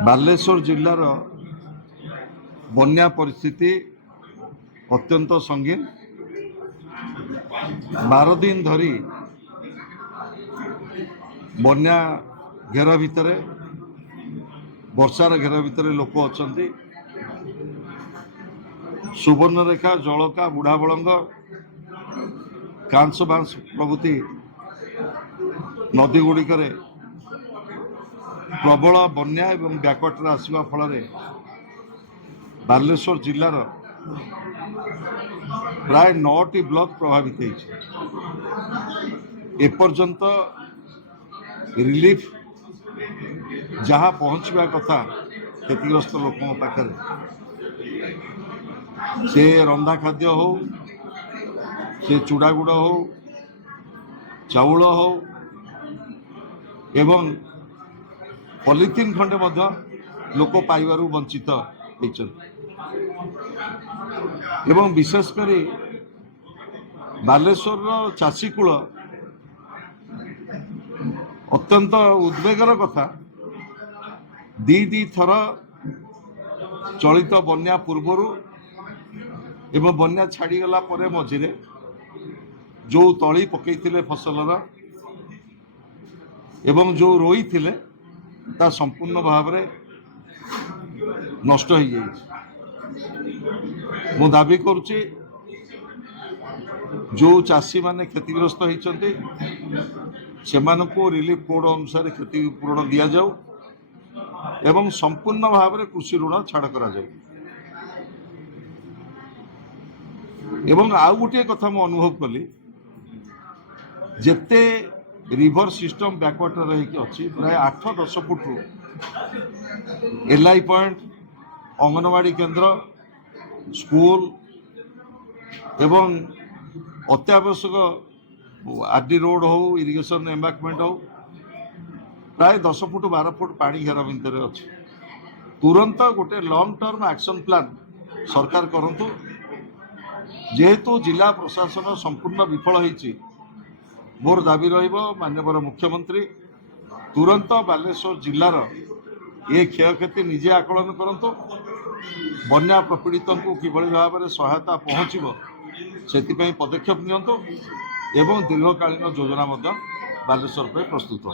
बालेश्वर जिल्लार बन्या परिस्थिति अत्यंत संगीन। 12 दिन धरी बन्या घेर भितर वर्षार घेर भितर लोक अच्छा। सुवर्णरेखा, जलका, बुढ़ाबलंग, कांस बांस प्रभृति नदी गुड़िक प्रबल बन्या एवं ब्याकवाटर आसवा फल बालेश्वर जिलार प्राय 9टी ब्लॉक प्रभावित एपर्यंत रिलीफ जहाँ पहुँचवा कथा क्षतिग्रस्त लोकों पाखे से रंधा खाद्य हो, से चूड़ागुड़ हो, चाउल हो एवं पॉलिथिन खंडे लोक पाइबारु वंचित एवं विशेषकर बालेश्वर चाषीकूल अत्यंत उद्वेगर कथा। दी थर चलित बन्या पूर्वर एवं बन्या छाड़ीगला मझिरे जो तली पकईथिले फसलर एवं जो रोई थिले ता संपूर्ण भाव में नष्ट हो जाए। मु दाबी करुच्ची जो चाषी माने क्षतिग्रस्त होती से रिलीफ कोड अनुसार क्षतिपूरण दि जाऊ एवं संपूर्ण भाव में कृषि ऋण छाड़ करा जाऊ। एवं आउ गोटे कथा मु अनुभव कली जेते रिवर सिस्टम बैकवाटर रही प्राय 8-10 फुट एलआई पॉइंट, अंगनवाड़ी केंद्र, स्कूल एवं अत्यावश्यक आरडी रोड हो, इरिगेशन एम्बांकमेंट हो प्राय 10 फुट 12 फुट पानी घेर भितर अच्छे। तुरंत गोटे लॉन्ग टर्म एक्शन प्लान सरकार करंतु। जेहेतु जिला प्रशासन संपूर्ण विफल होईची, मोर दाबी रहिबो माननीय मुख्यमंत्री तुरंत बालेश्वर जिलार ये क्षयक्षति निजे आकलन करंतु। बन्या प्रपीड़ितों को किभली भाव में सहायता पहुँचो से पदक्षेप नियंतु एवं दीर्घकालीन योजना बालेश्वर पे प्रस्तुत हो।